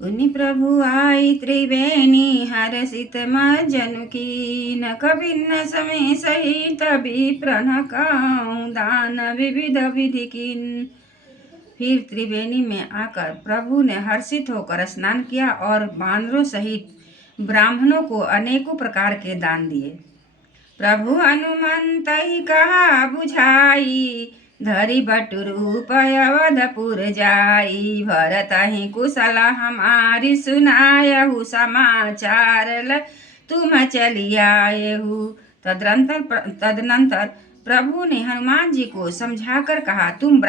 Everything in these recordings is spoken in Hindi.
उनि प्रभु आई त्रिवेणी हर्षित मज्जनु कीन। कबि न समय सहित विप्र न कहूँ दान विविध विधि कीन। फिर त्रिवेणी में आकर प्रभु ने हर्षित होकर स्नान किया और बानरों सहित ब्राह्मणों को अनेकों प्रकार के दान दिए। प्रभु हनुमंत ही कहा बुझाई, धरि बटुरूप अवधपुर जाई। भरत ही कुशल हमारी सुनायहु, समाचार तुम चली आयहु। तदनंतर प्रभु ने हनुमान जी को समझाकर कहा, तुम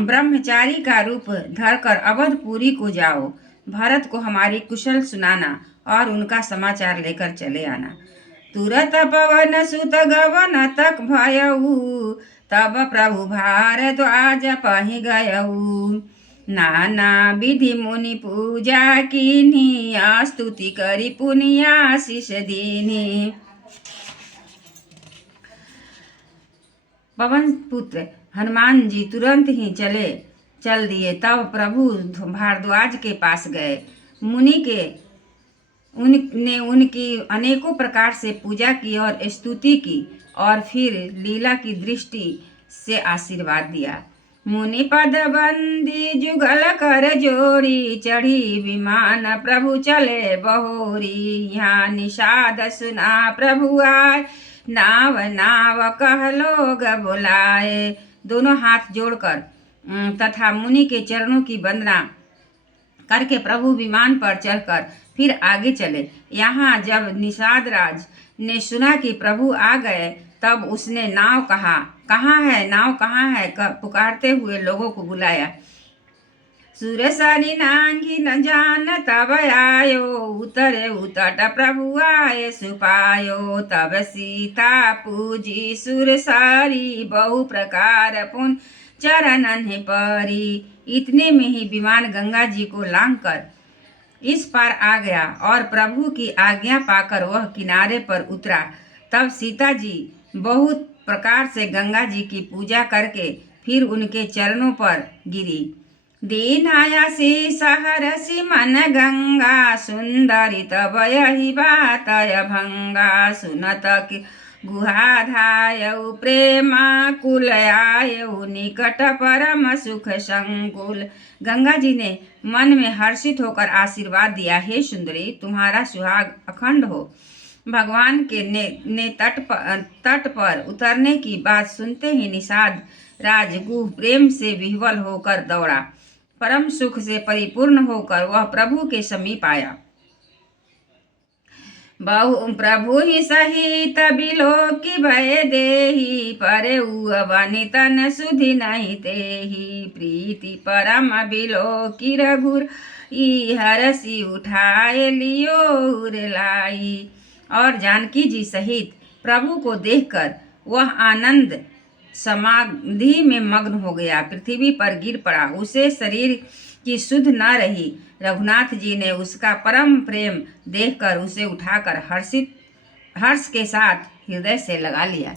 ब्रह्मचारी का रूप धरकर अवधपुरी को जाओ। भरत को हमारी कुशल सुनाना और उनका समाचार लेकर चले आना। तुरत पवन सुत गवन तक भयऊ, तब प्रभु भारद्वाज पहि गयऊ। नाना विधि मुनि पूजा कीन्ही, स्तुति करी पुनि आशीष दीन्ही। पवन पुत्र हनुमान जी तुरंत ही चल दिए। तब प्रभु भारद्वाज के पास गए। मुनि ने उनकी अनेकों प्रकार से पूजा की और स्तुति की और फिर लीला की दृष्टि से आशीर्वाद दिया। मुनि पद बंदी जुगल कर जोरी, चढ़ी विमान प्रभु चले बहोरी। यहाँ निषाद सुना प्रभु आए, नाव नाव कह लोग बुलाए। दोनों हाथ जोड़कर तथा मुनि के चरणों की वंदना करके प्रभु विमान पर चढ़कर फिर आगे चले। यहाँ जब निषाद राज ने सुना कि प्रभु आ गए, तब उसने नाव कहाँ है पुकारते हुए लोगों को बुलाया। सुरसरी नांगी न जान तब आयो, उतरे उतट प्रभु आए सुपायो। तब सीता पूजी सुरसरी, बहु प्रकार पुन चरणन परी। इतने में ही विमान गंगा जी को लांघकर इस पार आ गया और प्रभु की आज्ञा पाकर वह किनारे पर उतरा। तब सीता जी बहुत प्रकार से गंगा जी की पूजा करके फिर उनके चरणों पर गिरी। दीनायसी सहरसी मन गंगा, सुंदरी तब यही बात भंगा। सुनत गुहा धायऊ प्रेमा कुल आयऊ, निकट परम सुख संकुल। गंगा जी ने मन में हर्षित होकर आशीर्वाद दिया, हे सुंदरी, तुम्हारा सुहाग अखंड हो। भगवान के ने तट पर उतरने की बात सुनते ही निषाद राज गुह प्रेम से विह्वल होकर दौड़ा। परम सुख से परिपूर्ण होकर वह प्रभु के समीप आया। बहु प्रभु ही सहित बिलोकी भय देही, परे अवनि तन सुधि नहीं तेही। प्रीति परम बिलोकी रघुर, हरसी उठाए लियो लाई। और जानकी जी सहित प्रभु को देखकर वह आनंद समाधि में मग्न हो गया, पृथ्वी पर गिर पड़ा। उसे शरीर की सुध न रही। रघुनाथ जी ने उसका परम प्रेम देखकर उसे उठाकर हर्ष के साथ हृदय से लगा लिया।